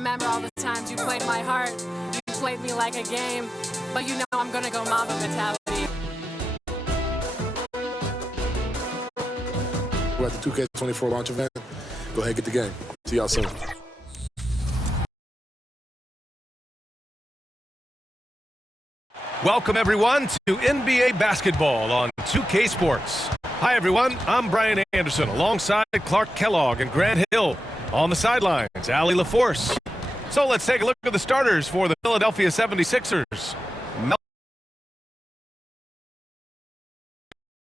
remember all the times you played my heart. You played me like a game, but you know I'm gonna go Mamba mentality. We're at the 2K24 launch event. Go ahead, get the game. See y'all soon. Welcome, everyone, to NBA basketball on 2K Sports. Hi, everyone. I'm Brian Anderson, alongside Clark Kellogg and Grant Hill. On the sidelines, Allie LaForce. So let's take a look at the starters for the Philadelphia 76ers.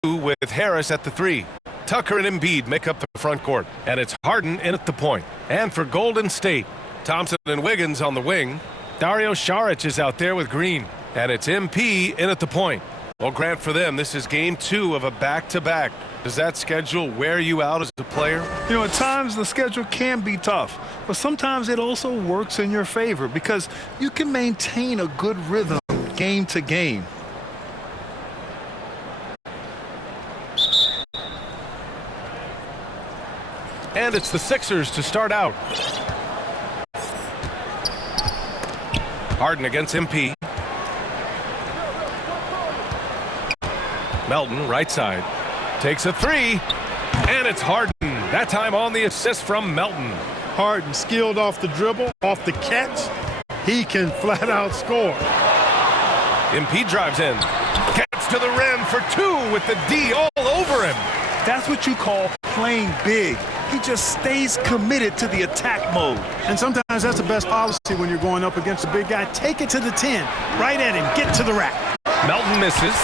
With Harris at the 3. Tucker and Embiid make up the front court. And it's Harden in at the point. And for Golden State, Thompson and Wiggins on the wing. Dario Saric is out there with Green. And it's MP in at the point. Well, Grant, for them, this is game 2 of a back-to-back. Does that schedule wear you out as a player? You know, at times the schedule can be tough, but sometimes it also works in your favor because you can maintain a good rhythm game to game. And it's the Sixers to start out. Harden against MP. Melton, right side, takes a 3, and it's Harden. That time on the assist from Melton. Harden, skilled off the dribble, off the catch. He can flat out score. MP drives in, gets to the rim for 2 with the D all over him. That's what you call playing big. He just stays committed to the attack mode. And sometimes that's the best policy when you're going up against a big guy. Take it to the 10, right at him, get to the rack. Melton misses.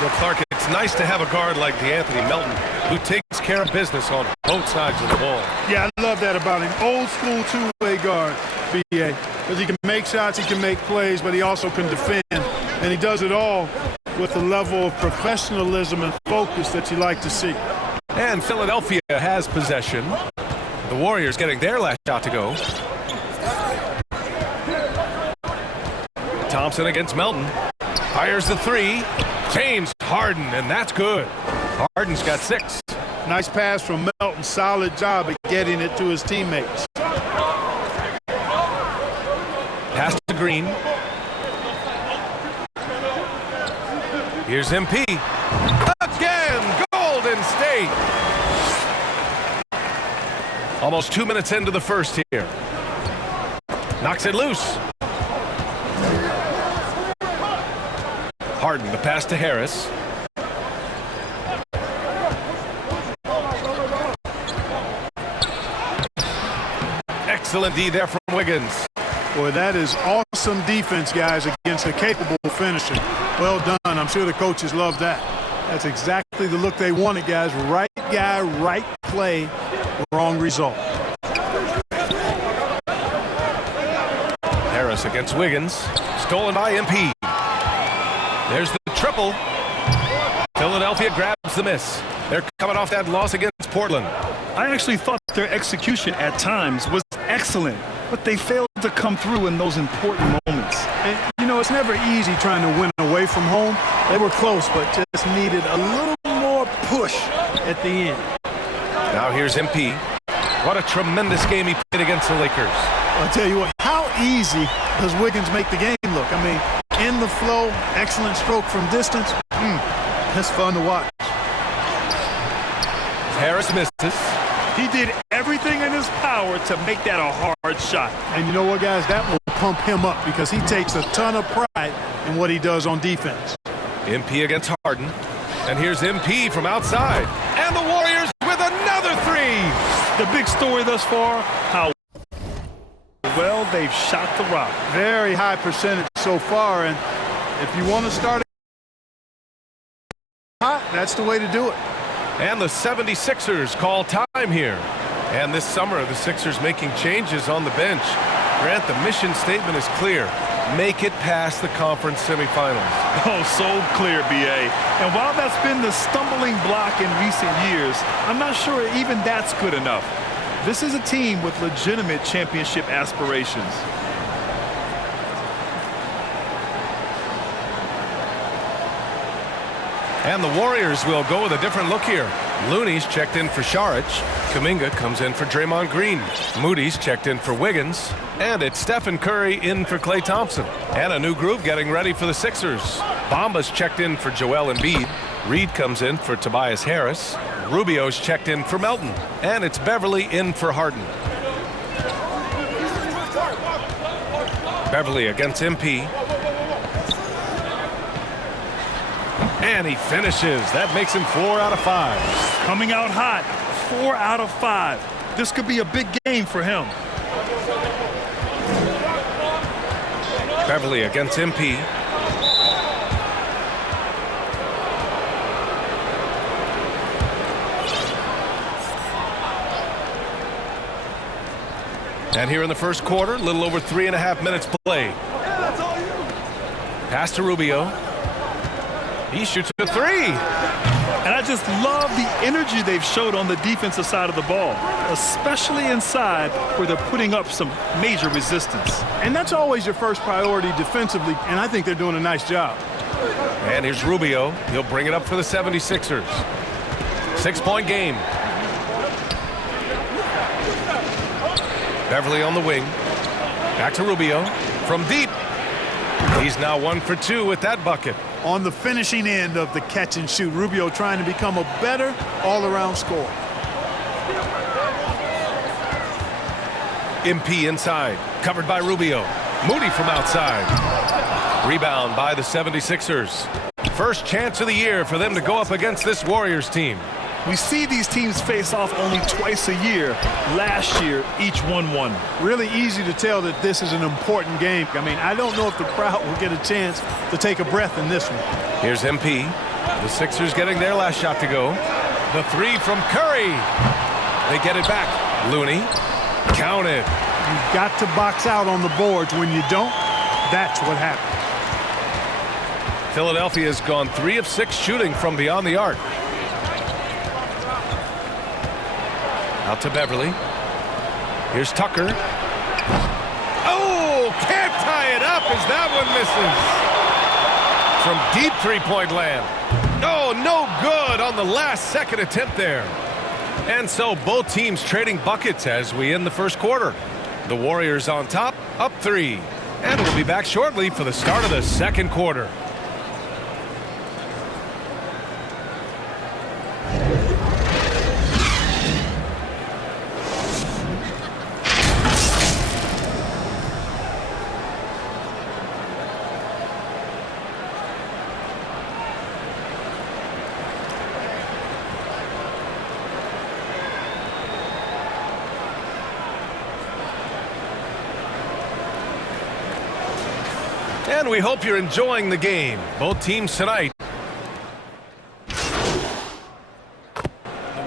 Well, Clark, it's nice to have a guard like DeAnthony Melton who takes care of business on both sides of the ball. Yeah, I love that about him. Old school two-way guard, BA. Because he can make shots, he can make plays, but he also can defend. And he does it all with a level of professionalism and focus that you like to see. And Philadelphia has possession. The Warriors getting their last shot to go. Thompson against Melton. Fires the 3. James Harden, and that's good. Harden's got 6. Nice pass from Melton. Solid job at getting it to his teammates. Pass to Green. Here's MP. Again, Golden State. Almost 2 minutes into the first here. Knocks it loose. Harden, the pass to Harris. Excellent D there from Wiggins. Boy, that is awesome defense, guys, against a capable finisher. Well done. I'm sure the coaches love that. That's exactly the look they wanted, guys. Right guy, right play, wrong result. Harris against Wiggins. Stolen by MP. There's the triple. Philadelphia grabs the miss. They're coming off that loss against Portland. I actually thought their execution at times was excellent, but they failed to come through in those important moments. And, you know, it's never easy trying to win away from home. They were close, but just needed a little more push at the end. Now here's MP. What a tremendous game he played against the Lakers. I'll tell you what, how easy does Wiggins make the game look? I mean, in the flow, excellent stroke from distance. That's fun to watch. Harris misses. He did everything in his power to make that a hard shot. And you know what, guys? That will pump him up because he takes a ton of pride in what he does on defense. MP against Harden. And here's MP from outside. And the Warriors with another 3. The big story thus far, how well they've shot the rock. Very high percentage so far. And if you want to start hot, that's the way to do it. And the 76ers call time here. And this summer, the Sixers making changes on the bench. Grant, the mission statement is clear. Make it past the conference semifinals. Oh, so clear, BA. And while that's been the stumbling block in recent years, I'm not sure even that's good enough. This is a team with legitimate championship aspirations. And the Warriors will go with a different look here. Looney's checked in for Šarić. Kuminga comes in for Draymond Green. Moody's checked in for Wiggins. And it's Stephen Curry in for Klay Thompson. And a new group getting ready for the Sixers. Bamba's checked in for Joel Embiid. Reed comes in for Tobias Harris. Rubio's checked in for Melton. And it's Beverly in for Harden. Beverly against MP. And he finishes. That makes him 4 out of 5. Coming out hot, 4 out of 5. This could be a big game for him. Beverly against MP. And here in the first quarter, a little over 3.5 minutes played. Pass to Rubio. He shoots a 3. And I just love the energy they've showed on the defensive side of the ball, especially inside where they're putting up some major resistance. And that's always your first priority defensively, and I think they're doing a nice job. And here's Rubio. He'll bring it up for the 76ers. 6-point game. Beverly on the wing. Back to Rubio. From deep. He's now 1 for 2 with that bucket. On the finishing end of the catch and shoot, Rubio trying to become a better all-around scorer. MP inside. Covered by Rubio. Moody from outside. Rebound by the 76ers. First chance of the year for them to go up against this Warriors team. We see these teams face off only twice a year. Last year, each 1-1. Really easy to tell that this is an important game. I mean, I don't know if the crowd will get a chance to take a breath in this one. Here's MP. The Sixers getting their last shot to go. The 3 from Curry. They get it back. Looney. Counted. You've got to box out on the boards. When you don't, that's what happens. Philadelphia has gone 3 of 6 shooting from beyond the arc. Out to Beverly. Here's Tucker. Oh, can't tie it up as that one misses. From deep three-point land. Oh, no good on the last second attempt there. And so both teams trading buckets as we end the first quarter. The Warriors on top, up 3. And we'll be back shortly for the start of the second quarter. And we hope you're enjoying the game. Both teams tonight. The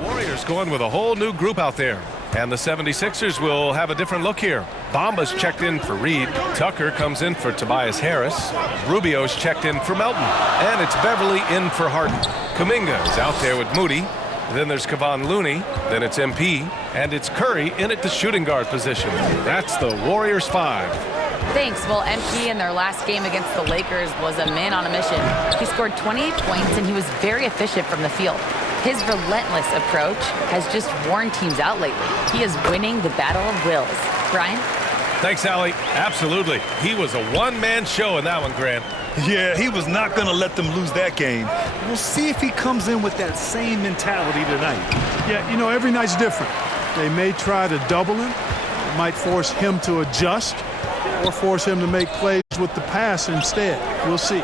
Warriors going with a whole new group out there. And the 76ers will have a different look here. Bamba's checked in for Reed. Tucker comes in for Tobias Harris. Rubio's checked in for Melton. And it's Beverly in for Harden. Kuminga is out there with Moody. Then there's Kevon Looney. Then it's MP. And it's Curry in at the shooting guard position. That's the Warriors 5. Thanks. Well, MP in their last game against the Lakers was a man on a mission. He scored 28 points, and he was very efficient from the field. His relentless approach has just worn teams out lately. He is winning the battle of wills. Brian? Thanks, Allie. Absolutely. He was a one-man show in that one, Grant. Yeah, he was not going to let them lose that game. We'll see if he comes in with that same mentality tonight. Yeah, you know, every night's different. They may try to double him. It might force him to adjust or force him to make plays with the pass instead. We'll see.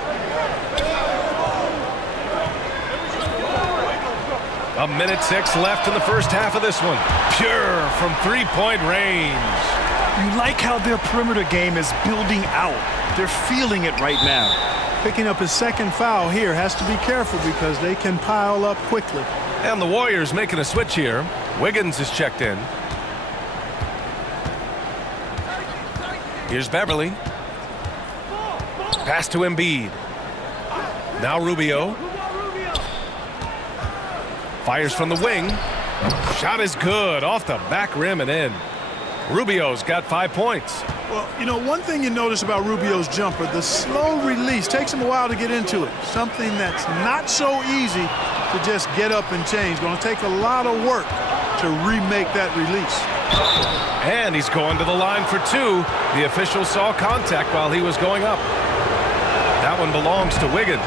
A minute 6 left in the first half of this one. Pure from three-point range. You like how their perimeter game is building out. They're feeling it right now. Picking up his second foul here, has to be careful because they can pile up quickly. And the Warriors making a switch here. Wiggins is checked in. Here's Beverly. Pass to Embiid. Now Rubio. Fires from the wing. Shot is good. Off the back rim and in. Rubio's got 5 points. Well, you know, one thing you notice about Rubio's jumper, the slow release takes him a while to get into it. Something that's not so easy to just get up and change. Going to take a lot of work to remake that release. And he's going to the line for two. The official saw contact while he was going up. That one belongs to Wiggins.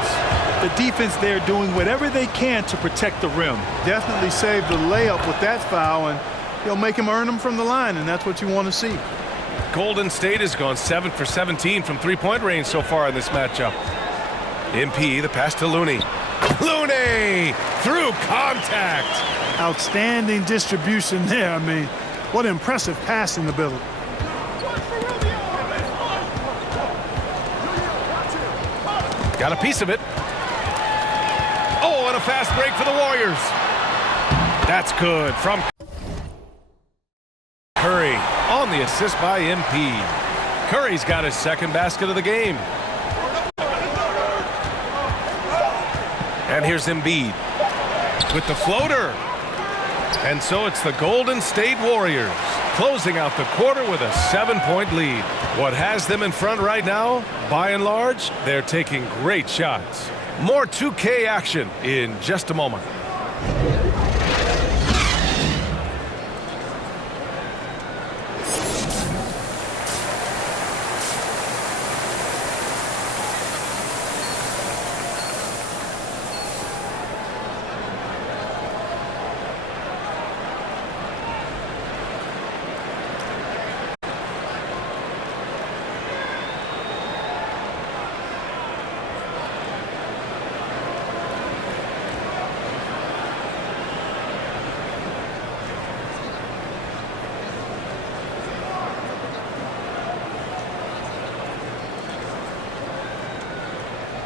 The defense there doing whatever they can to protect the rim. Definitely saved the layup with that foul, and he'll make him earn them from the line, and that's what you want to see. Golden State has gone 7 for 17 from three-point range so far in this matchup. MP, the pass to Looney. Looney through contact. Outstanding distribution there. I mean, what impressive passing ability. Got a piece of it. Oh, and a fast break for the Warriors. That's good from Curry on the assist by MP. Curry's got his second basket of the game. And here's Embiid with the floater. And so it's the Golden State Warriors closing out the quarter with a 7-point lead. What has them in front right now, by and large, they're taking great shots. More 2K action in just a moment.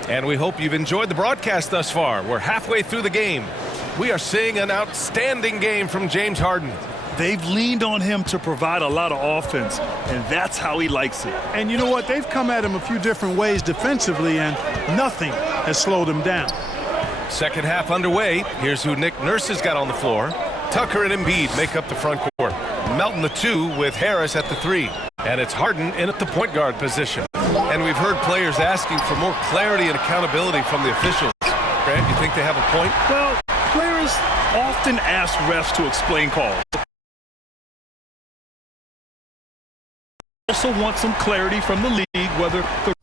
And we hope you've enjoyed the broadcast thus far. We're halfway through the game. We are seeing an outstanding game from James Harden. They've leaned on him to provide a lot of offense, and that's how he likes it. And you know what? They've come at him a few different ways defensively, and nothing has slowed him down. Second half underway. Here's who Nick Nurse has got on the floor. Tucker and Embiid make up the front court. Melton the 2 with Harris at the 3. And it's Harden in at the point guard position. And we've heard players asking for more clarity and accountability from the officials. Grant, you think they have a point? Well, players often ask refs to explain calls. Also want some clarity from the league whether the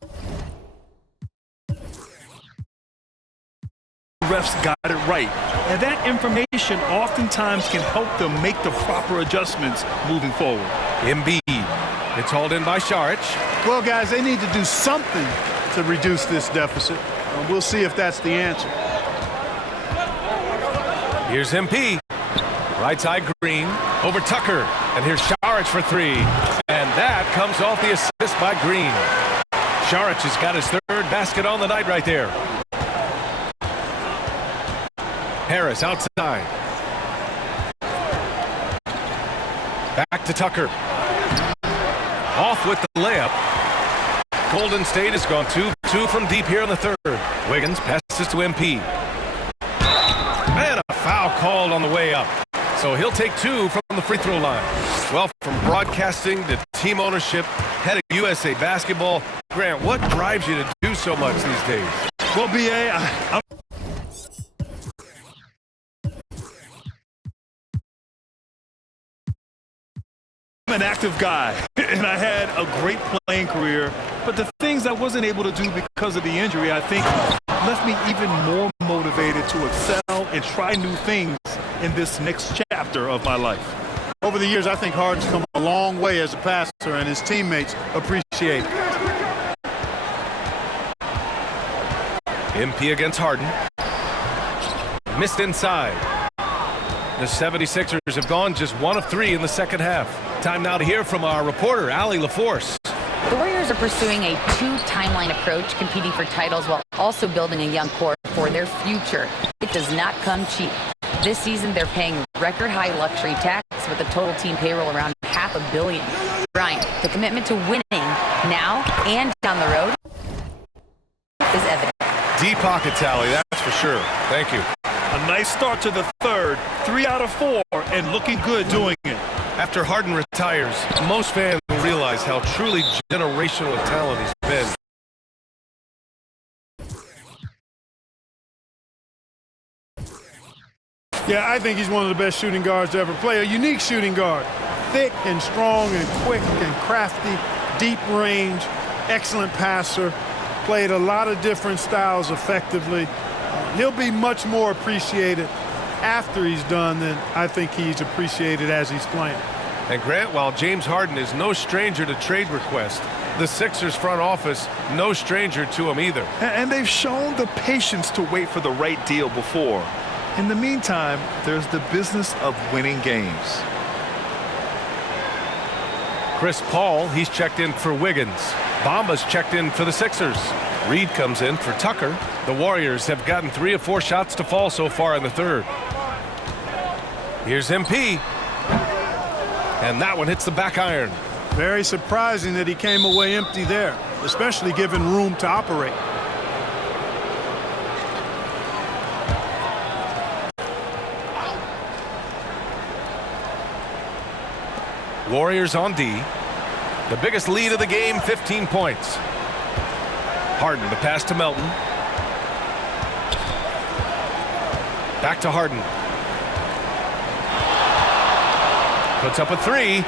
refs got it right. And that information oftentimes can help them make the proper adjustments moving forward. Embiid. It's hauled in by Šarić. Well, guys, they need to do something to reduce this deficit. We'll see if that's the answer. Here's MP. Right side Green over Tucker. And here's Šarić for 3. And that comes off the assist by Green. Šarić has got his third basket on the night right there. Harris outside. Back to Tucker. Off with the layup. Golden State has gone 2 from deep here in the third. Wiggins passes to MP. And a foul called on the way up. So he'll take 2 from the free throw line. Well, from broadcasting to team ownership, head of USA Basketball, Grant, what drives you to do so much these days? Well, B.A., I'm an active guy, and I had a great playing career, but the things I wasn't able to do because of the injury, I think, left me even more motivated to excel and try new things in this next chapter of my life. Over the years, I think Harden's come a long way as a passer, and his teammates appreciate it. MP against Harden. Missed inside. The 76ers have gone just 1 of 3 in the second half. Time now to hear from our reporter, Allie LaForce. The Warriors are pursuing a 2-timeline approach, competing for titles while also building a young core for their future. It does not come cheap. This season, they're paying record-high luxury tax with a total team payroll around $500 million. Bryant, the commitment to winning now and down the road is evident. Deep pockets, Allie, that's for sure. Thank you. A nice start to the third, 3 out of 4, and looking good doing it. After Harden retires, most fans will realize how truly generational a talent he's been. Yeah, I think he's one of the best shooting guards to ever play. A unique shooting guard. Thick and strong and quick and crafty, deep range, excellent passer. Played a lot of different styles effectively. He'll be much more appreciated after he's done than I think he's appreciated as he's playing. And Grant, while James Harden is no stranger to trade requests, the Sixers front office no stranger to him either. And they've shown the patience to wait for the right deal before. In the meantime, there's the business of winning games. Chris Paul, he's checked in for Wiggins. Bamba's checked in for the Sixers. Reed comes in for Tucker. The Warriors have gotten 3 of 4 shots to fall so far in the third. Here's MP. And that one hits the back iron. Very surprising that he came away empty there, especially given room to operate. Warriors on D. The biggest lead of the game, 15 points. Harden, the pass to Melton. Back to Harden. Puts up a 3.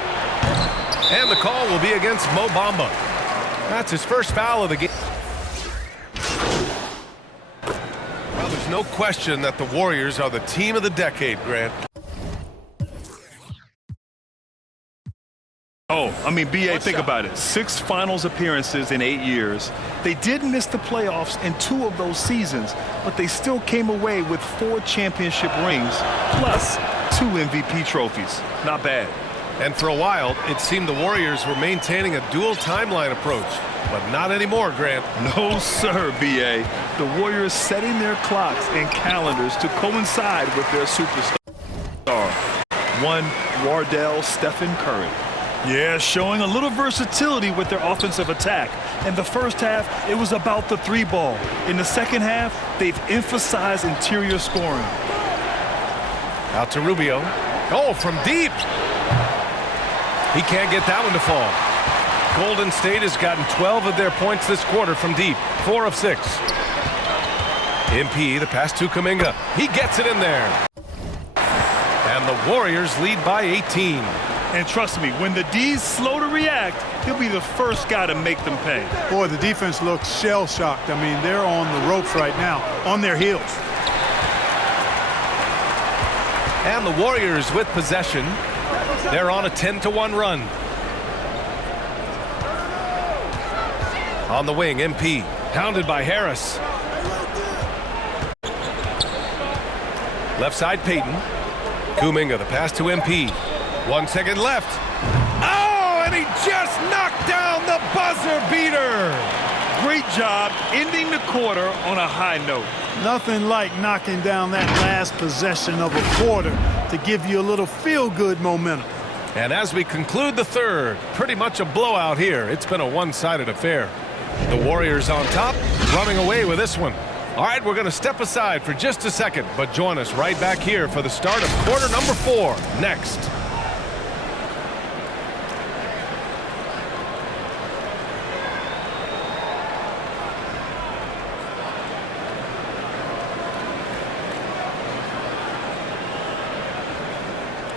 And the call will be against Mo Bamba. That's his first foul of the game. Well, there's no question that the Warriors are the team of the decade, Grant. Oh, I mean, B.A., think about it. 6 finals appearances in 8 years. They did miss the playoffs in 2 of those seasons, but they still came away with 4 championship rings, plus 2 MVP trophies. Not bad. And for a while, it seemed the Warriors were maintaining a dual timeline approach, but not anymore, Grant. No, sir, B.A. The Warriors setting their clocks and calendars to coincide with their superstar. One, Wardell Stephen Curry. Yeah, showing a little versatility with their offensive attack. In the first half, it was about the 3 ball. In the second half, they've emphasized interior scoring. Out to Rubio. Oh, from deep. He can't get that one to fall. Golden State has gotten 12 of their points this quarter from deep. 4 of 6. MP, the pass to Kuminga. He gets it in there. And the Warriors lead by 18. And trust me, when the D's slow to react, he'll be the first guy to make them pay. Boy, the defense looks shell-shocked. I mean, they're on the ropes right now, on their heels. And the Warriors with possession. They're on a 10-1 run. On the wing, MP, hounded by Harris. Left side, Payton. Kuminga, the pass to MP. 1 second left. Oh, and he just knocked down the buzzer beater. Great job ending the quarter on a high note. Nothing like knocking down that last possession of a quarter to give you a little feel-good momentum. And as we conclude the third, pretty much a blowout here. It's been a one-sided affair. The Warriors on top, running away with this one. All right, we're going to step aside for just a second, but join us right back here for the start of quarter number 4 next.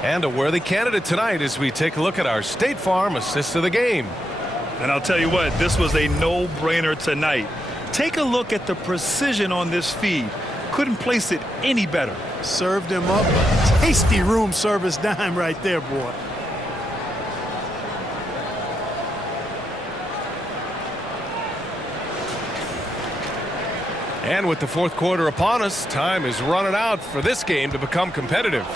And a worthy candidate tonight as we take a look at our State Farm assist of the game. And I'll tell you what, this was a no-brainer tonight. Take a look at the precision on this feed. Couldn't place it any better. Served him up a tasty room service dime right there, boy. And with the fourth quarter upon us, time is running out for this game to become competitive.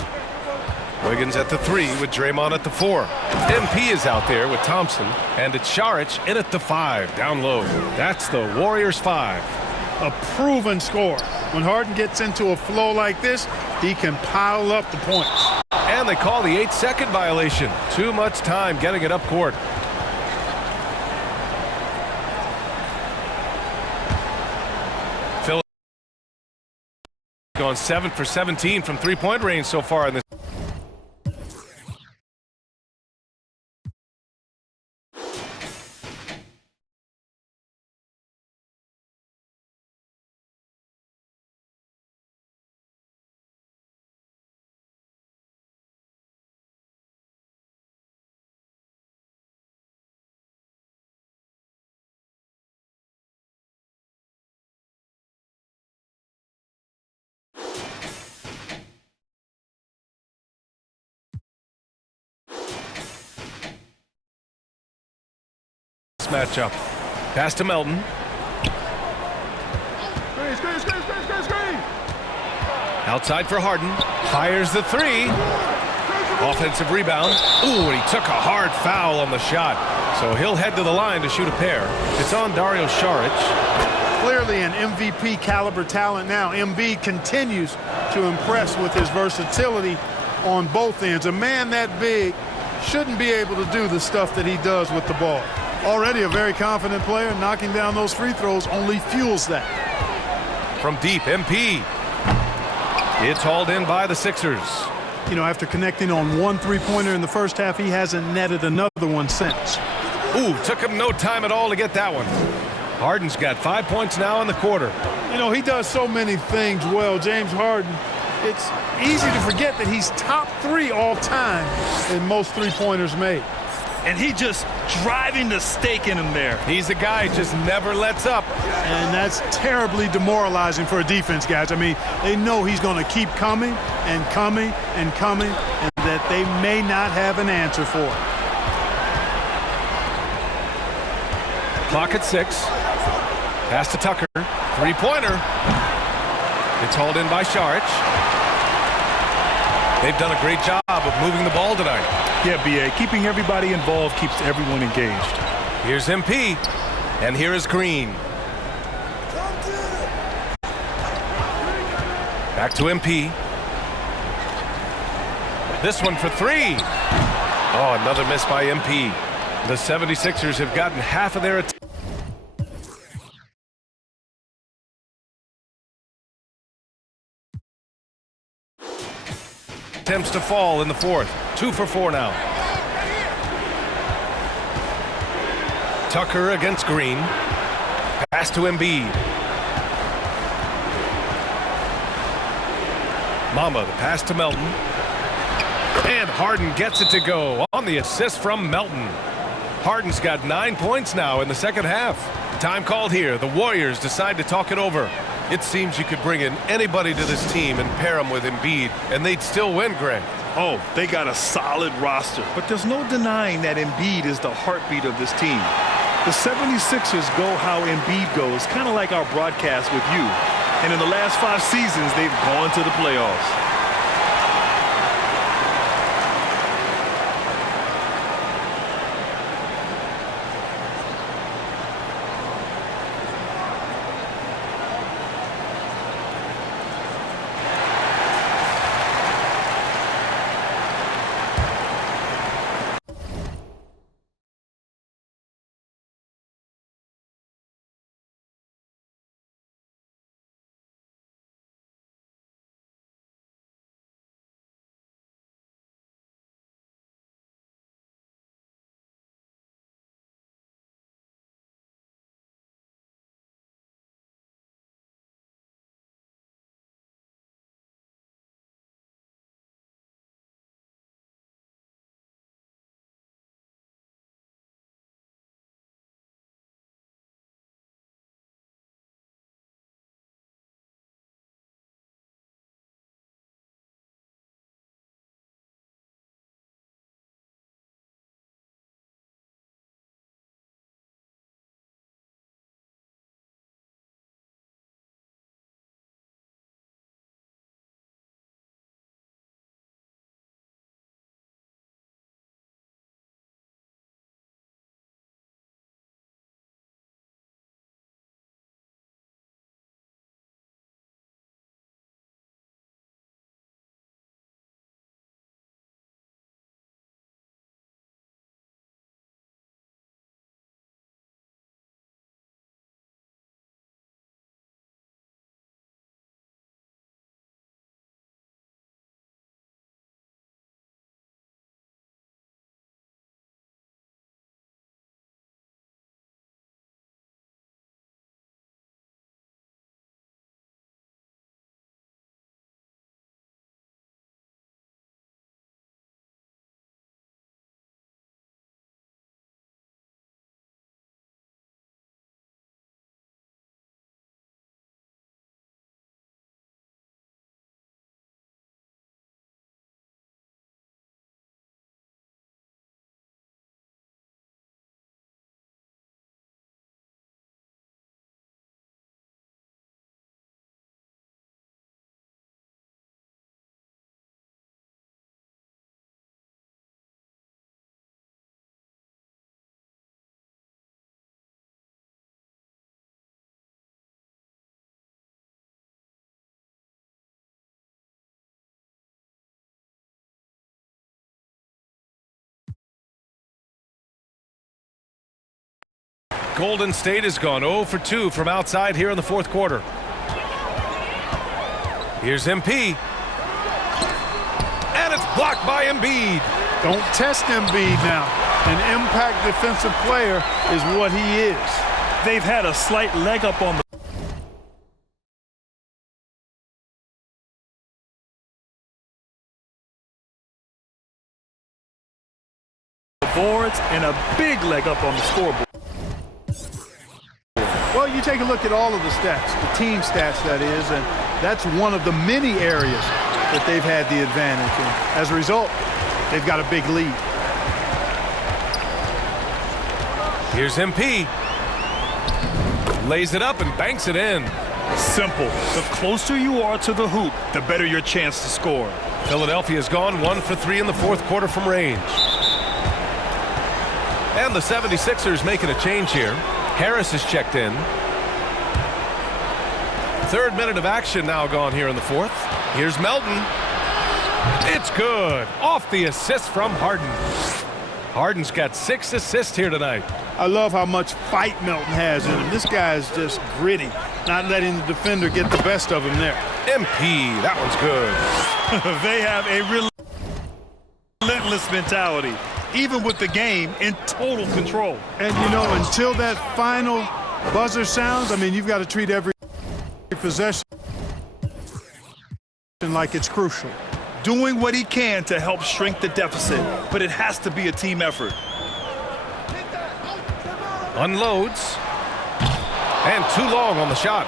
Wiggins at the 3 with Draymond at the 4. MP is out there with Thompson, and it's Šarić in at the 5, down low. That's the Warriors 5. A proven score. When Harden gets into a flow like this, he can pile up the points. And they call the 8-second violation. Too much time getting it up court. Phillips going 7 for 17 from three-point range so far in this. matchup. Pass to Melton. Screen. Outside for Harden. Fires the three. Offensive rebound. Ooh, and he took a hard foul on the shot. So he'll head to the line to shoot a pair. It's on Dario Saric. Clearly an MVP caliber talent now. Embiid continues to impress with his versatility on both ends. A man that big shouldn't be able to do the stuff that he does with the ball. Already a very confident player. Knocking down those free throws only fuels that. From deep, MP. It's hauled in by the Sixers. You know, after connecting on one three-pointer in the first half, he hasn't netted another one since. Ooh, took him no time at all to get that one. Harden's got 5 points now in the quarter. You know, he does so many things well. James Harden, it's easy to forget that he's top 3 all time in most three-pointers made. And he just driving the stake in him there. He's a guy who just never lets up. And that's terribly demoralizing for a defense, guys. I mean, they know he's going to keep coming and coming and coming, and that they may not have an answer for it. Clock at 6. Pass to Tucker. Three-pointer. It's hauled in by Saric. They've done a great job of moving the ball tonight. Yeah, B.A. Keeping everybody involved keeps everyone engaged. Here's MP. And here is Green. Back to MP. This one for 3. Oh, another miss by MP. The 76ers have gotten half of their attempts to fall in the fourth. 2 for 4 now. Tucker against Green. Pass to Embiid. Mama, the pass to Melton. And Harden gets it to go on the assist from Melton. Harden's got 9 points now in the second half. Time called here. The Warriors decide to talk it over. It seems you could bring in anybody to this team and pair them with Embiid, and they'd still win, Greg. Oh, they got a solid roster, but there's no denying that Embiid is the heartbeat of this team. The 76ers go how Embiid goes, kind of like our broadcast with you. And in the last 5 seasons, they've gone to the playoffs. Golden State has gone 0 for 2 from outside here in the fourth quarter. Here's MP. And it's blocked by Embiid. Don't test Embiid now. An impact defensive player is what he is. They've had a slight leg up on the boards and a big leg up on the scoreboard. Well, you take a look at all of the stats, the team stats that is, and that's one of the many areas that they've had the advantage. And as a result, they've got a big lead. Here's MP. Lays it up and banks it in. Simple. The closer you are to the hoop, the better your chance to score. Philadelphia's gone 1 for 3 in the fourth quarter from range. And the 76ers making a change here. Harris is checked in. Third minute of action now gone here in the fourth. Here's Melton. It's good. Off the assist from Harden. Harden's got 6 assists here tonight. I love how much fight Melton has in him. This guy is just gritty, not letting the defender get the best of him there. MP, that one's good. They have a relentless mentality, even with the game in total control. And, you know, until that final buzzer sounds, I mean, you've got to treat every possession like it's crucial. Doing what he can to help shrink the deficit, but it has to be a team effort. Unloads. And too long on the shot.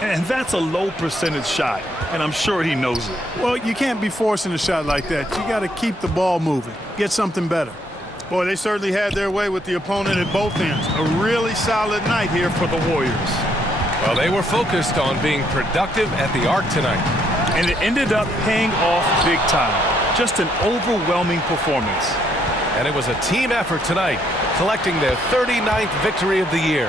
And that's a low percentage shot, and I'm sure he knows it. Well, you can't be forcing a shot like that. You got to keep the ball moving, get something better. Boy, they certainly had their way with the opponent at both ends. A really solid night here for the Warriors. Well, they were focused on being productive at the arc tonight. And it ended up paying off big time. Just an overwhelming performance. And it was a team effort tonight, collecting their 39th victory of the year.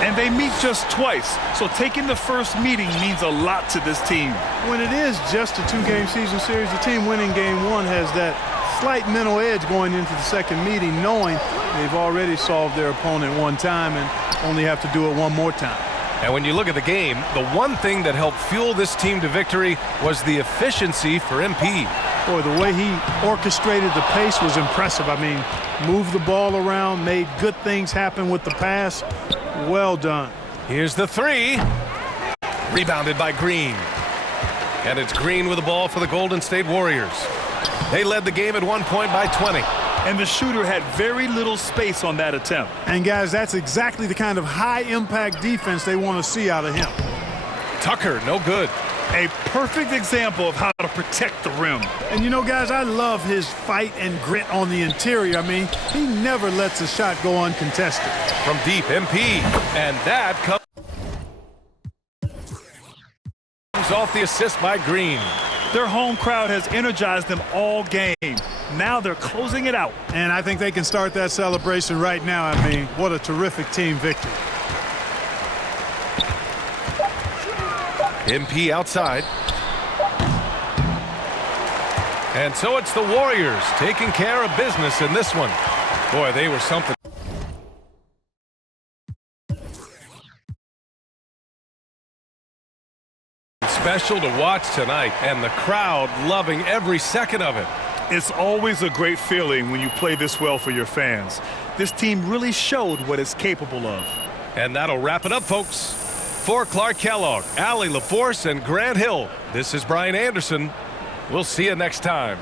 And they meet just twice, so taking the first meeting means a lot to this team. When it is just a 2-game season series, the team winning game 1 has that slight mental edge going into the second meeting, knowing they've already solved their opponent one time and only have to do it one more time. And when you look at the game, the one thing that helped fuel this team to victory was the efficiency for MP. Boy, the way he orchestrated the pace was impressive. I mean, moved the ball around, made good things happen with the pass. Well done. Here's the 3. Rebounded by Green. And it's Green with the ball for the Golden State Warriors. They led the game at one point by 20. And the shooter had very little space on that attempt. And, guys, that's exactly the kind of high-impact defense they want to see out of him. Tucker, no good. A perfect example of how to protect the rim. And, you know, guys, I love his fight and grit on the interior. I mean, he never lets a shot go uncontested. From deep, MP. And that comes off the assist by Green. Their home crowd has energized them all game. Now they're closing it out. And I think they can start that celebration right now. I mean, what a terrific team victory. MP outside. And so it's the Warriors taking care of business in this one. Boy, they were something special to watch tonight, and the crowd loving every second of it. It's always a great feeling when you play this well for your fans. This team really showed what it's capable of. And that'll wrap it up, folks. For Clark Kellogg, Allie LaForce, and Grant Hill, this is Brian Anderson. We'll see you next time.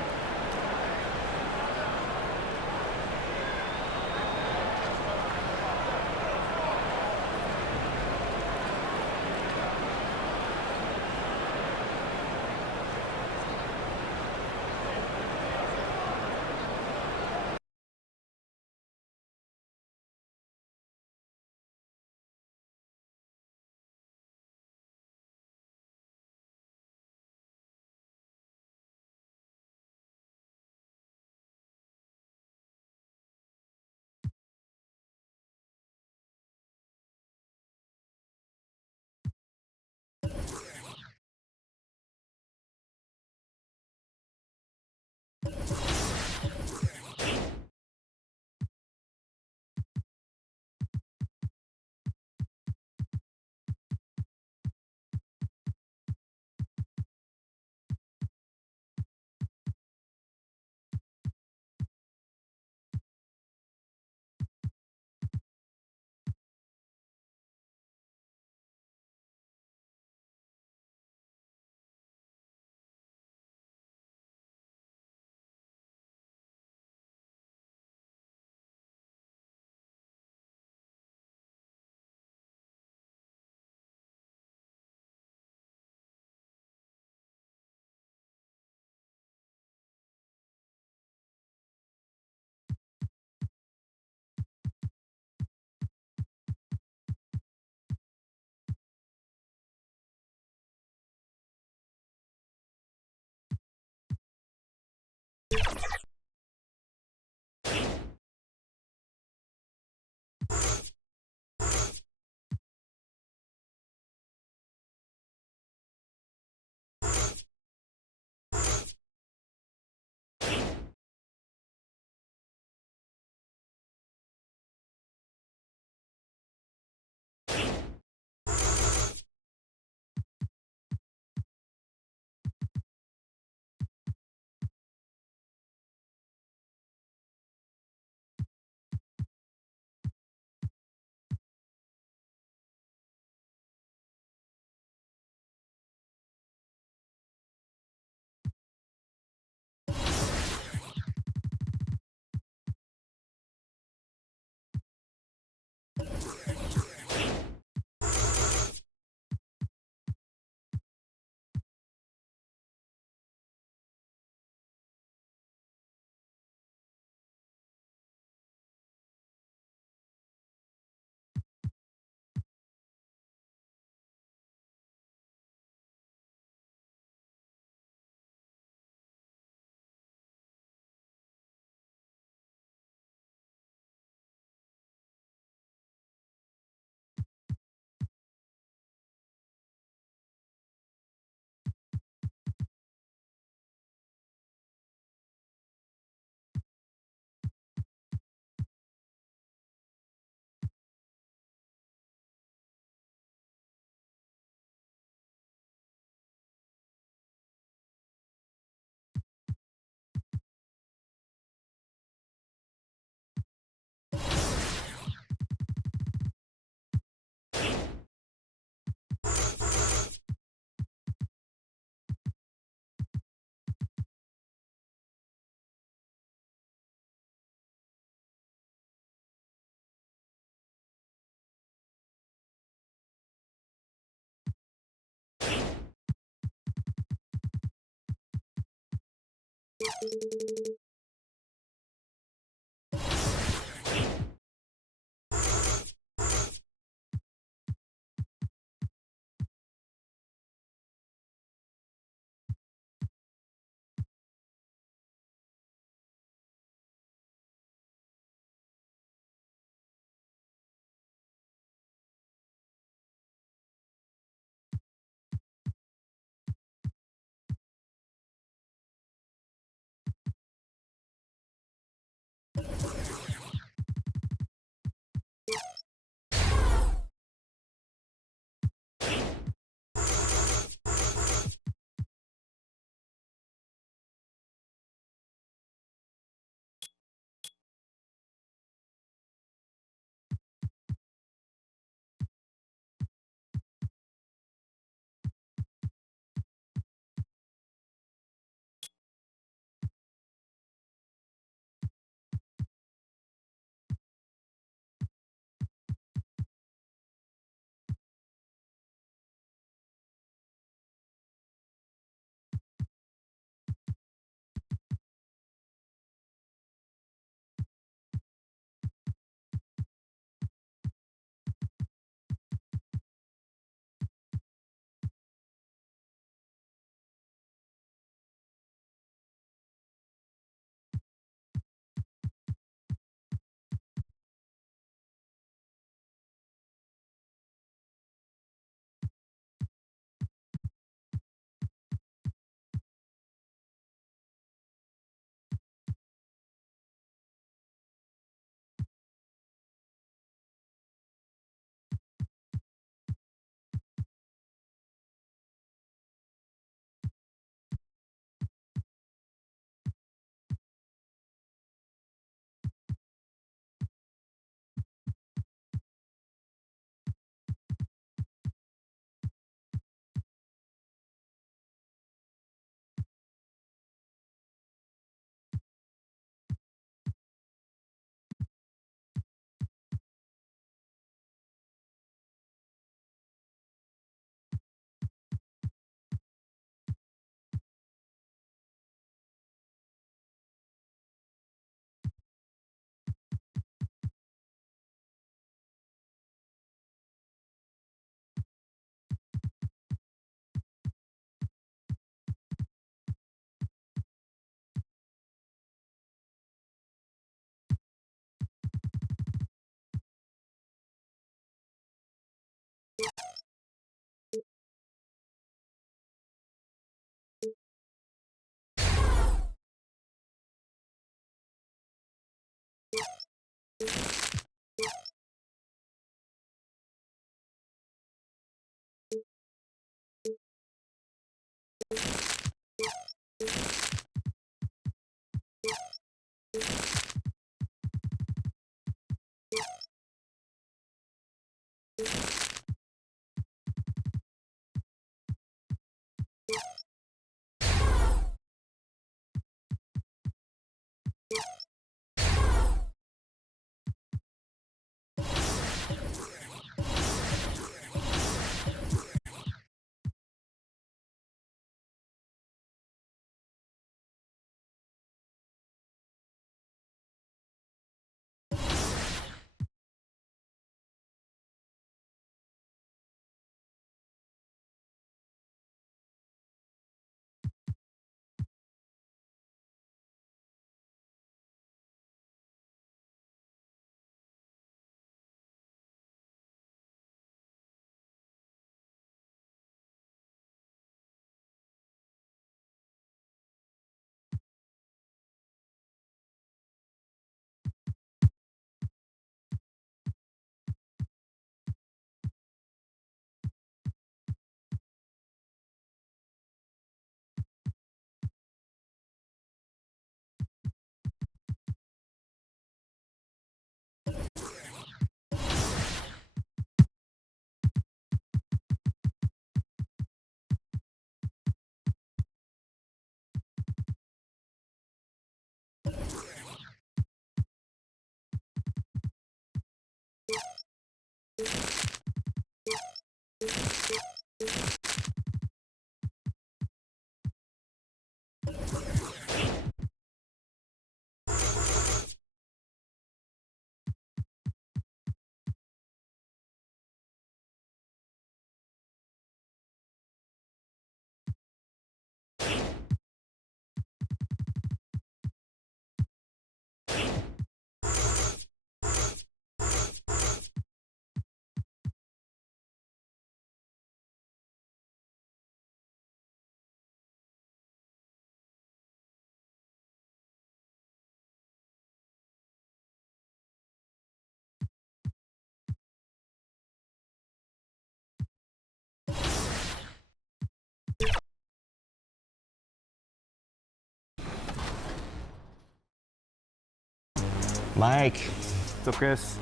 Mike. What's up, Chris?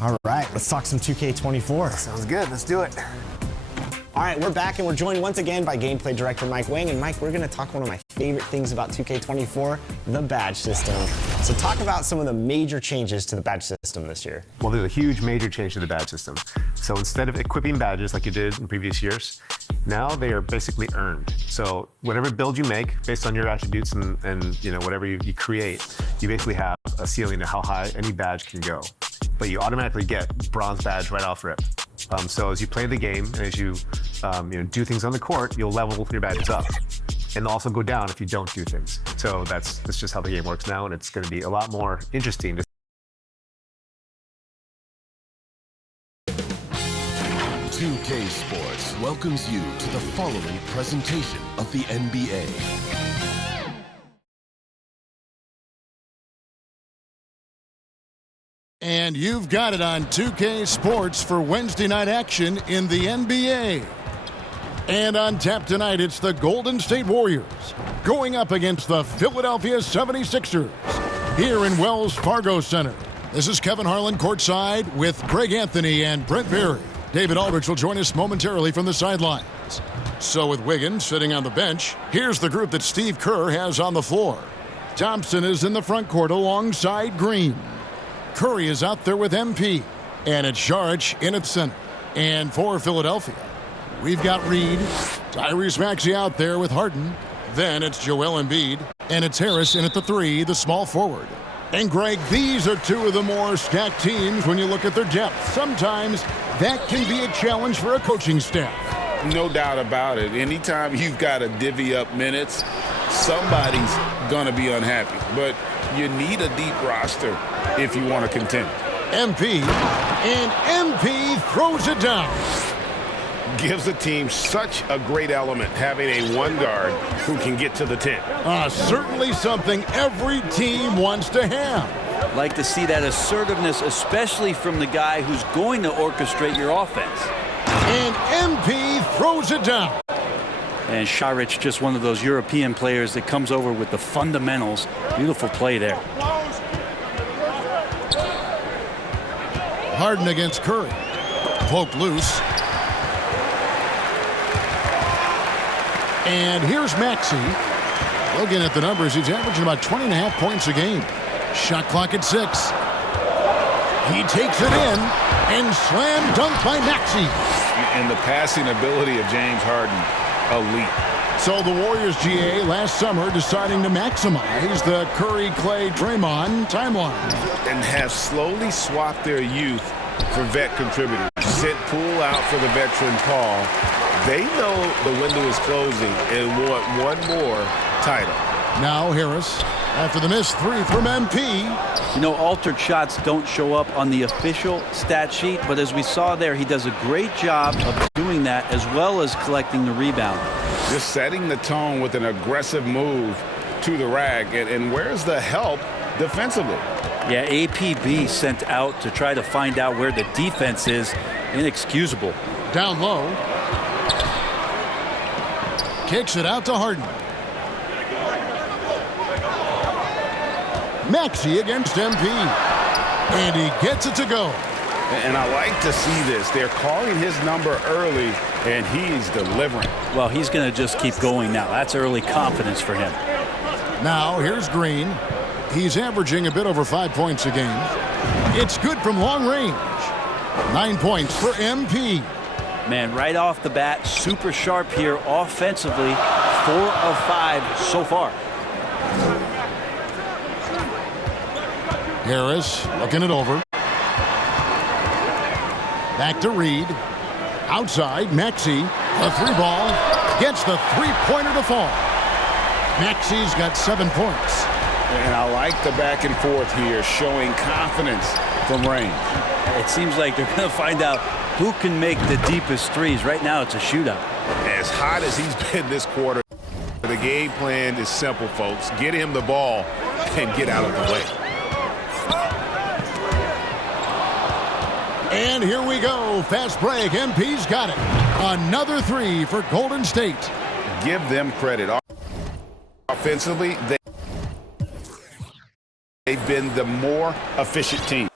All right, let's talk some 2K24. Sounds good. Let's do it. All right, we're back and we're joined once again by gameplay director Mike Wang. And Mike, we're going to talk one of my favorite things about 2K24, the badge system. So talk about some of the major changes to the badge system this year. Well, there's a huge major change to the badge system. So instead of equipping badges like you did in previous years, now they are basically earned. So whatever build you make based on your attributes and you know whatever you create, you basically have a ceiling to how high any badge can go. But you automatically get bronze badge right off rip. So as you play the game and as you, do things on the court, you'll level your badges up. And they'll also go down if you don't do things. So that's just how the game works now, and it's going to be a lot more interesting to 2K Sports welcomes you to the following presentation of the NBA. And you've got it on 2K Sports for Wednesday night action in the NBA. And on tap tonight, it's the Golden State Warriors going up against the Philadelphia 76ers here in Wells Fargo Center. This is Kevin Harlan courtside with Greg Anthony and Brent Berry. David Aldridge will join us momentarily from the sidelines. So with Wiggins sitting on the bench, here's the group that Steve Kerr has on the floor. Thompson is in the front court alongside Green. Curry is out there with MP. And it's Saric in at center. And for Philadelphia, we've got Reed, Tyrese Maxey out there with Harden. Then it's Joel Embiid. And it's Harris in at the 3, the small forward. And Greg, these are two of the more stacked teams when you look at their depth. Sometimes that can be a challenge for a coaching staff. No doubt about it. Anytime you've got to divvy up minutes, somebody's going to be unhappy. But you need a deep roster if you want to contend. MP, and MP throws it down. Gives the team such a great element having a one guard who can get to the 10. Certainly something every team wants to have. Like to see that assertiveness, especially from the guy who's going to orchestrate your offense. And MP throws it down. And Saric, just one of those European players that comes over with the fundamentals. Beautiful play there. Harden against Curry. Poked loose. And here's Maxey. Looking at the numbers, he's averaging about 20.5 points a game. Shot clock at 6. He takes it in and slam dunk by Maxey. And the passing ability of James Harden, elite. So the Warriors GA last summer deciding to maximize the Curry, Clay, Draymond timeline. And have slowly swapped their youth for vet contributors. Sit Poole out for the veteran Paul. They know the window is closing and want one more title. Now Harris, after the missed 3 from MP. You know, altered shots don't show up on the official stat sheet, but as we saw there, he does a great job of doing that as well as collecting the rebound. Just setting the tone with an aggressive move to the rack. And where's the help defensively? Yeah, APB sent out to try to find out where the defense is. Inexcusable. Down low. Kicks it out to Harden. Maxey against MP. And he gets it to go. And I like to see this. They're calling his number early, and he's delivering. Well, he's going to just keep going now. That's early confidence for him. Now, here's Green. He's averaging a bit over 5 points a game. It's good from long range. 9 points for MP. Man, right off the bat, super sharp here offensively. 4 of 5 so far. Harris looking it over. Back to Reed. Outside, Maxey. The 3-ball. Gets the 3-pointer to fall. Maxey's got 7 points. And I like the back and forth here, showing confidence from range. It seems like they're going to find out who can make the deepest threes. Right now, it's a shootout. As hot as he's been this quarter, the game plan is simple, folks. Get him the ball and get out of the way. And here we go. Fast break. MP's got it. Another 3 for Golden State. Give them credit. Offensively, they they've been the more efficient team.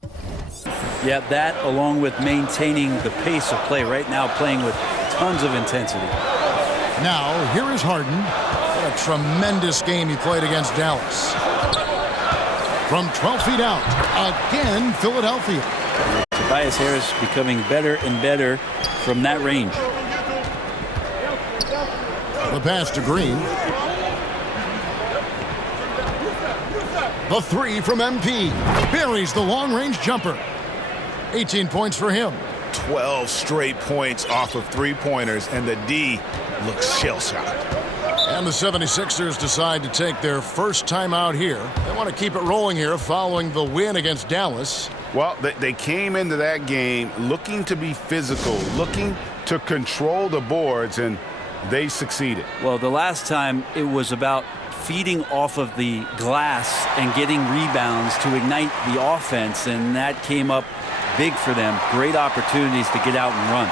Yeah, that along with maintaining the pace of play right now, playing with tons of intensity. Now, here is Harden. What a tremendous game he played against Dallas. From 12 feet out, again, Philadelphia. Tobias Harris becoming better and better from that range. The pass to Green. The three from MP. Buries the long-range jumper. 18 points for him. 12 straight points off of three-pointers, and the D looks shell-shocked. And the 76ers decide to take their first time out here. They want to keep it rolling here following the win against Dallas. Well, they came into that game looking to be physical, looking to control the boards, and they succeeded. Well, the last time it was about feeding off of the glass and getting rebounds to ignite the offense, and that came up big for them. Great opportunities to get out and run.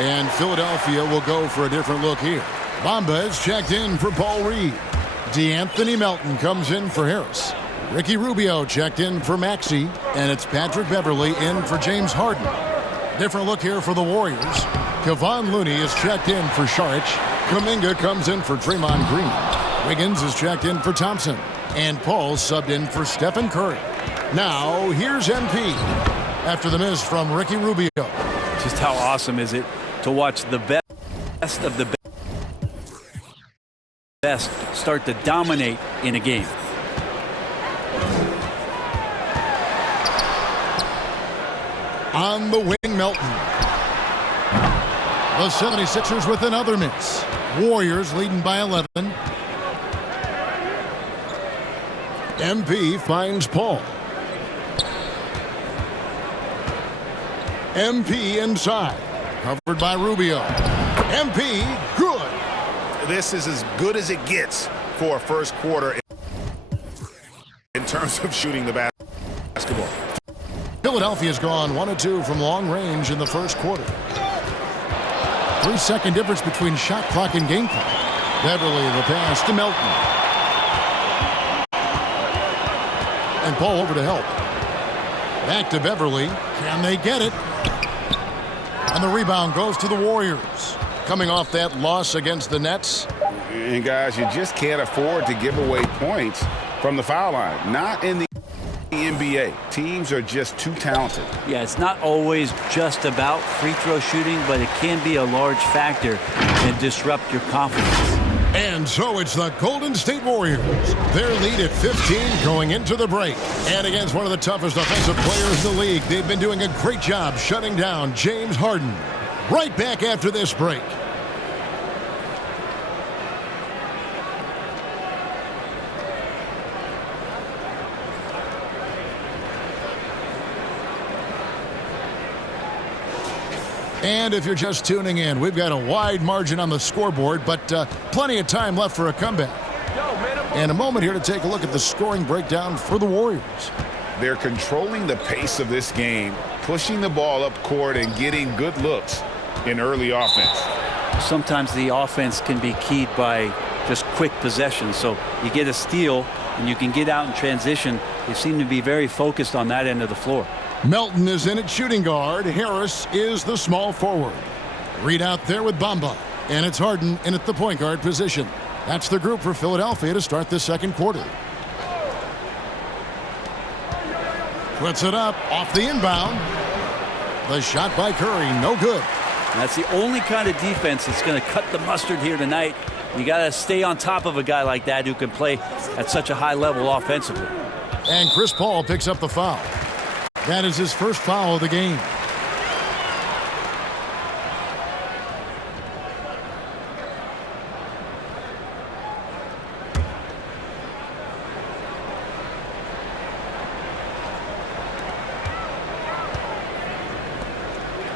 And Philadelphia will go for a different look here. Bamba is checked in for Paul Reed. D'Anthony Melton comes in for Harris. Ricky Rubio checked in for Maxey. And it's Patrick Beverley in for James Harden. Different look here for the Warriors. Kevon Looney is checked in for Saric. Kuminga comes in for Draymond Green. Wiggins is checked in for Thompson. And Paul subbed in for Stephen Curry. Now, here's MP. After the miss from Ricky Rubio. Just how awesome is it to watch the best of the best start to dominate in a game. On the wing, Melton. The 76ers with another miss. Warriors leading by 11. MP finds Paul. MP inside. Covered by Rubio. MP, good. This is as good as it gets for a first quarter in terms of shooting the basketball. Philadelphia's gone 1 of 2 from long range in the first quarter. 3-second difference between shot clock and game clock. Beverley the pass to Melton. And Paul over to help. Back to Beverley. Can they get it? And the rebound goes to the Warriors. Coming off that loss against the Nets. And guys, you just can't afford to give away points from the foul line. Not in the NBA. Teams are just too talented. Yeah, it's not always just about free throw shooting, but it can be a large factor and disrupt your confidence. And so it's the Golden State Warriors. Their lead at 15 going into the break. And against one of the toughest offensive players in the league, they've been doing a great job shutting down James Harden. Right back after this break. And if you're just tuning in, we've got a wide margin on the scoreboard, but plenty of time left for a comeback. And a moment here to take a look at the scoring breakdown for the Warriors. They're controlling the pace of this game, pushing the ball up court and getting good looks in early offense. Sometimes the offense can be keyed by just quick possession. So you get a steal and you can get out in transition. They seem to be very focused on that end of the floor. Melton is in at shooting guard. Harris is the small forward. Reed out there with Bamba. And it's Harden in at the point guard position. That's the group for Philadelphia to start the second quarter. Puts it up off the inbound. The shot by Curry, no good. That's the only kind of defense that's going to cut the mustard here tonight. You got to stay on top of a guy like that who can play at such a high level offensively. And Chris Paul picks up the foul. That is his first foul of the game.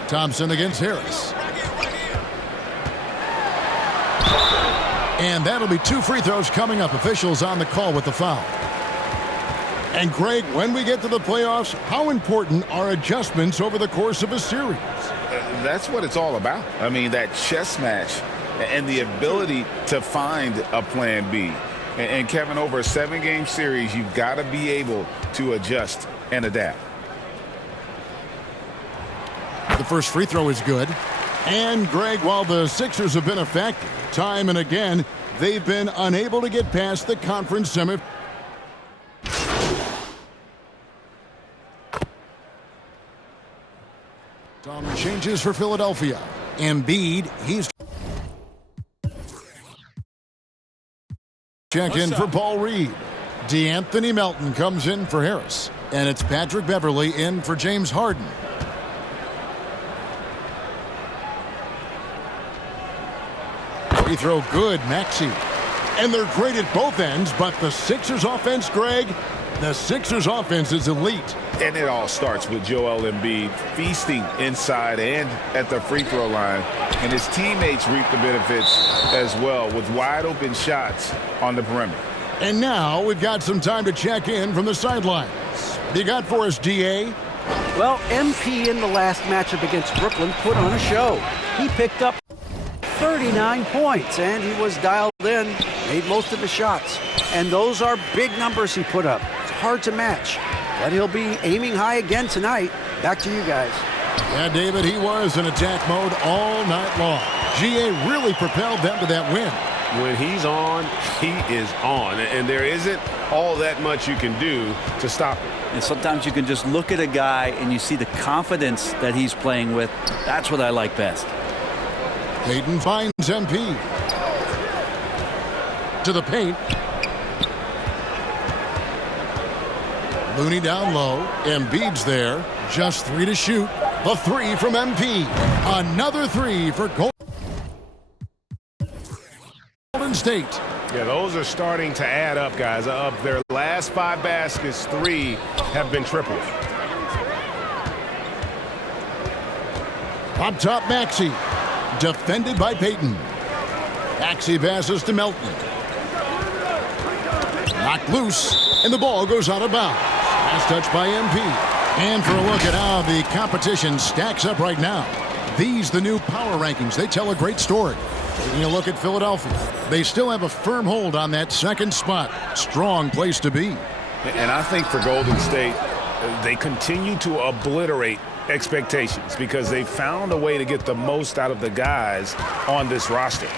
Thompson against Harris. And that'll be 2 free throws coming up. Officials on the call with the foul. And Greg, when we get to the playoffs, how important are adjustments over the course of a series? That's what it's all about. I mean, that chess match and the ability to find a plan B. And Kevin, over a 7-game series, you've got to be able to adjust and adapt. The first free throw is good. And Greg, while the Sixers have been a factor time and again, they've been unable to get past the conference semifinals. Some changes for Philadelphia. Embiid, he's check in for Paul Reed. DeAnthony Melton comes in for Harris. And it's Patrick Beverley in for James Harden. Free throw good, Maxey. And they're great at both ends, but the Sixers offense, Greg, the Sixers offense is elite. And it all starts with Joel Embiid feasting inside and at the free throw line. And his teammates reap the benefits as well with wide open shots on the perimeter. And now we've got some time to check in from the sidelines. What you got for us, DA? Well, MP in the last matchup against Brooklyn put on a show. He picked up 39 points, and he was dialed in, made most of his shots. And those are big numbers he put up. It's hard to match, but he'll be aiming high again tonight. Back to you guys. Yeah, David, he was in attack mode all night long. GA really propelled them to that win. When he's on, he is on. And there isn't all that much you can do to stop him. And sometimes you can just look at a guy and you see the confidence that he's playing with. That's what I like best. Payton finds MP. To the paint. Looney down low. Embiid's there. Just 3 to shoot. The 3 from MP. Another 3 for Golden State. Yeah, those are starting to add up, guys. Of their last 5 baskets, 3 have been triples. Up top, Maxey. Defended by Payton. Maxey passes to Melton. Knocked loose, and the ball goes out of bounds. Last touch by MP. And for a look at how the competition stacks up right now. These, the new power rankings, they tell a great story. Taking a look at Philadelphia, they still have a firm hold on that second spot. Strong place to be. And I think for Golden State, they continue to obliterate expectations because they found a way to get the most out of the guys on this roster.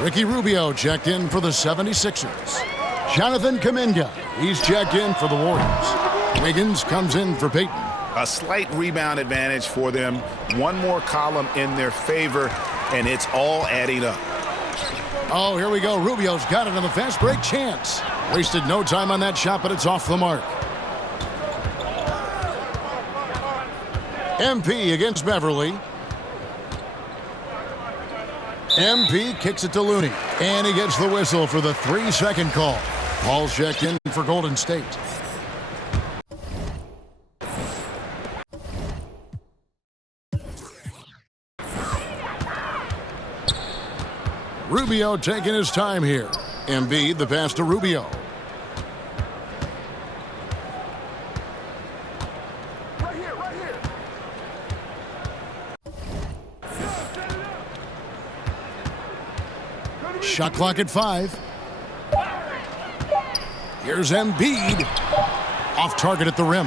Ricky Rubio checked in for the 76ers. Jonathan Kuminga, he's checked in for the Warriors. Wiggins comes in for Payton. A slight rebound advantage for them. One more column in their favor, and it's all adding up. Oh, here we go. Rubio's got it on the fast break chance. Wasted no time on that shot, but it's off the mark. MP against Beverly. MP kicks it to Looney. And he gets the whistle for the 3-second call. Paul's checked in for Golden State. Rubio taking his time here. Embiid, the pass to Rubio. Right here. Shot clock at 5. Here's Embiid. Off target at the rim.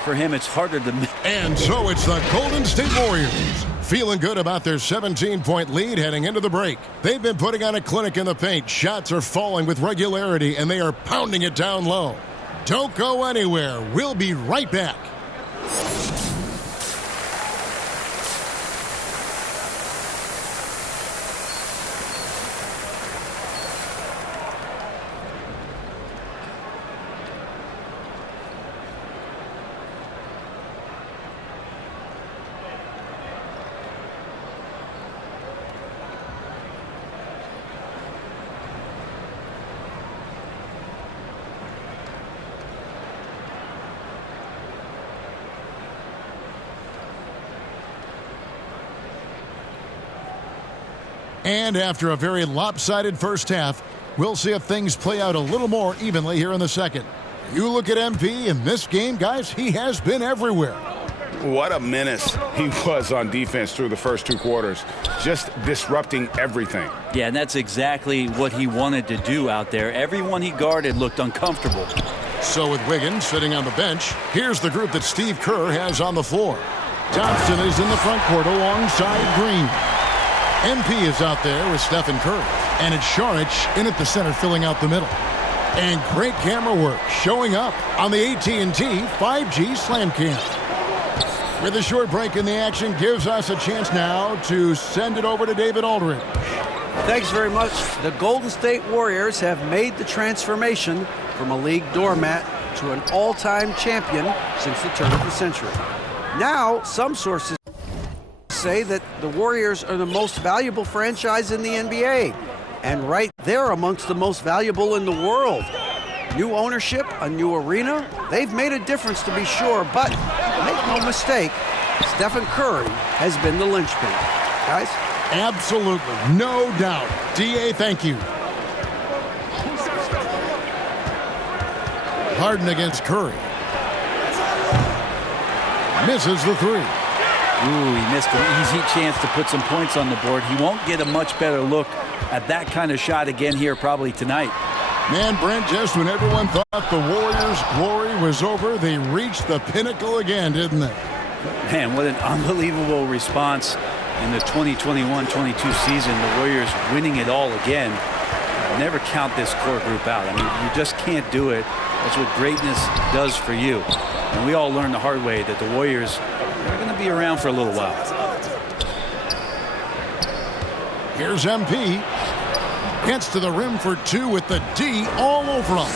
For him, it's harder to miss. And so it's the Golden State Warriors. Feeling good about their 17-point lead heading into the break. They've been putting on a clinic in the paint. Shots are falling with regularity, and they are pounding it down low. Don't go anywhere. We'll be right back. And after a very lopsided first half, we'll see if things play out a little more evenly here in the second. You look at MP in this game, guys, he has been everywhere. What a menace he was on defense through the first 2 quarters, just disrupting everything. Yeah, and that's exactly what he wanted to do out there. Everyone he guarded looked uncomfortable. So with Wiggins sitting on the bench, here's the group that Steve Kerr has on the floor. Thompson is in the front court alongside Green. MP is out there with Stephen Curry. And it's Šarić in at the center filling out the middle. And great camera work showing up on the AT&T 5G Slam Cam. With a short break in the action gives us a chance now to send it over to David Aldridge. Thanks very much. The Golden State Warriors have made the transformation from a league doormat to an all-time champion since the turn of the century. Now, some sources say that the Warriors are the most valuable franchise in the NBA. And right there amongst the most valuable in the world. New ownership, a new arena, they've made a difference to be sure, but make no mistake, Stephen Curry has been the linchpin. Guys? Absolutely, no doubt. DA, thank you. Harden against Curry. Misses the 3. Ooh, he missed an easy chance to put some points on the board. He won't get a much better look at that kind of shot again here probably tonight. Man, Brent, just when everyone thought the Warriors' glory was over, they reached the pinnacle again, didn't they? Man, what an unbelievable response in the 2021-22 season. The Warriors winning it all again. Never count this core group out. I mean, you just can't do it. That's what greatness does for you. And we all learned the hard way that the Warriors are going to be around for a little while. Here's MP. Gets to the rim for 2 with the D all over him.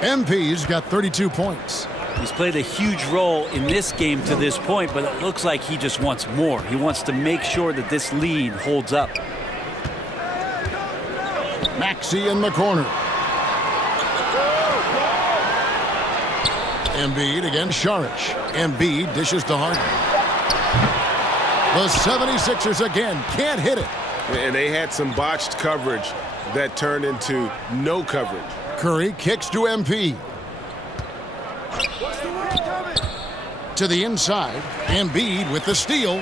MP's got 32 points. He's played a huge role in this game to this point, but it looks like he just wants more. He wants to make sure that this lead holds up. Maxey in the corner. Embiid against Šarić. Embiid dishes to Harden. The 76ers again can't hit it. And they had some botched coverage that turned into no coverage. Curry kicks to MP. To the inside. Embiid with the steal.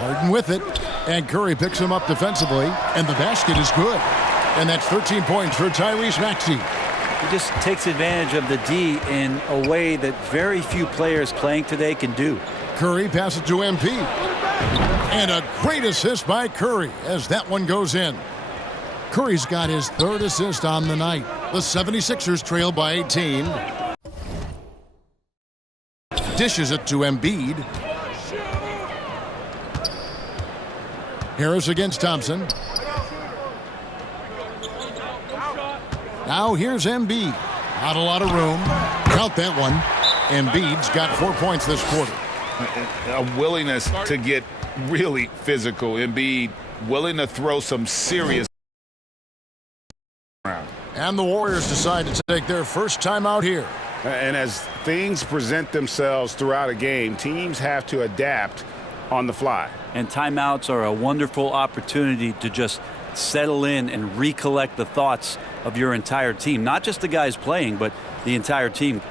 Harden with it. And Curry picks him up defensively. And the basket is good. And that's 13 points for Tyrese Maxey. He just takes advantage of the D in a way that very few players playing today can do. Curry passes to MP. And a great assist by Curry as that one goes in. Curry's got his 3rd assist on the night. The 76ers trail by 18. Dishes it to Embiid. Harris against Thompson. Now here's Embiid. Not a lot of room. Count that one. Embiid's got 4 points this quarter. A willingness to get really physical. Embiid willing to throw some serious around. And the Warriors decide to take their first time out here. And as things present themselves throughout a game, teams have to adapt on the fly. And timeouts are a wonderful opportunity to just settle in and recollect the thoughts of your entire team. Not just the guys playing, but the entire team.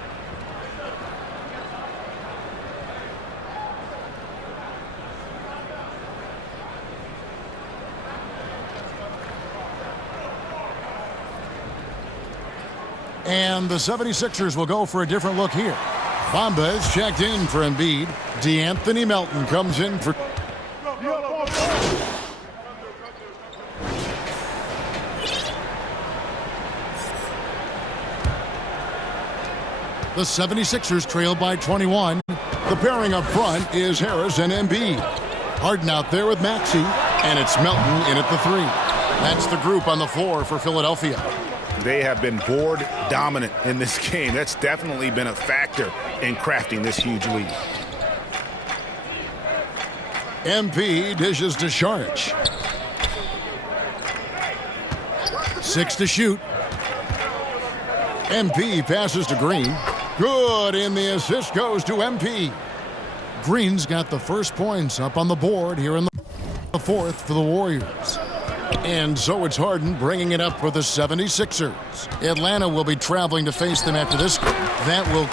And the 76ers will go for a different look here. Bamba is checked in for Embiid. DeAnthony Melton comes in for... The 76ers trail by 21. The pairing up front is Harris and Embiid. Harden out there with Maxey, and it's Melton in at the 3. That's the group on the floor for Philadelphia. They have been board dominant in this game. That's definitely been a factor in crafting this huge lead. MP dishes to Šarić. 6 to shoot. MP passes to Green. Good, and the assist goes to MP. Green's got the first points up on the board here in the 4th for the Warriors. And so it's Harden bringing it up for the 76ers. Atlanta will be traveling to face them after this game. That will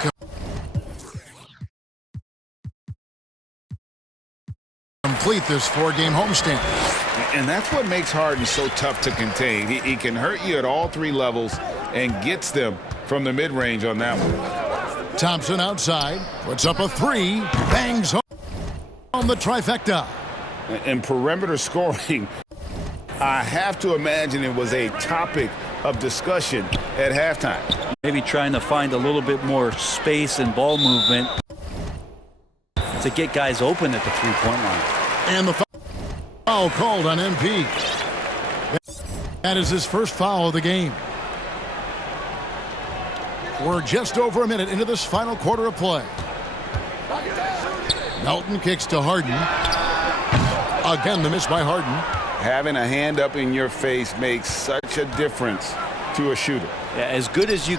complete this 4-game homestand. And that's what makes Harden so tough to contain. He can hurt you at all 3 levels and gets them from the mid-range on that one. Thompson outside, puts up a 3, bangs home on the trifecta. And perimeter scoring, I have to imagine it was a topic of discussion at halftime. Maybe trying to find a little bit more space and ball movement to get guys open at the three-point line. And the foul called on MP. That is his first foul of the game. We're just over a minute into this final quarter of play. Melton kicks to Harden. Again, the miss by Harden. Having a hand up in your face makes such a difference to a shooter. Yeah, as good as you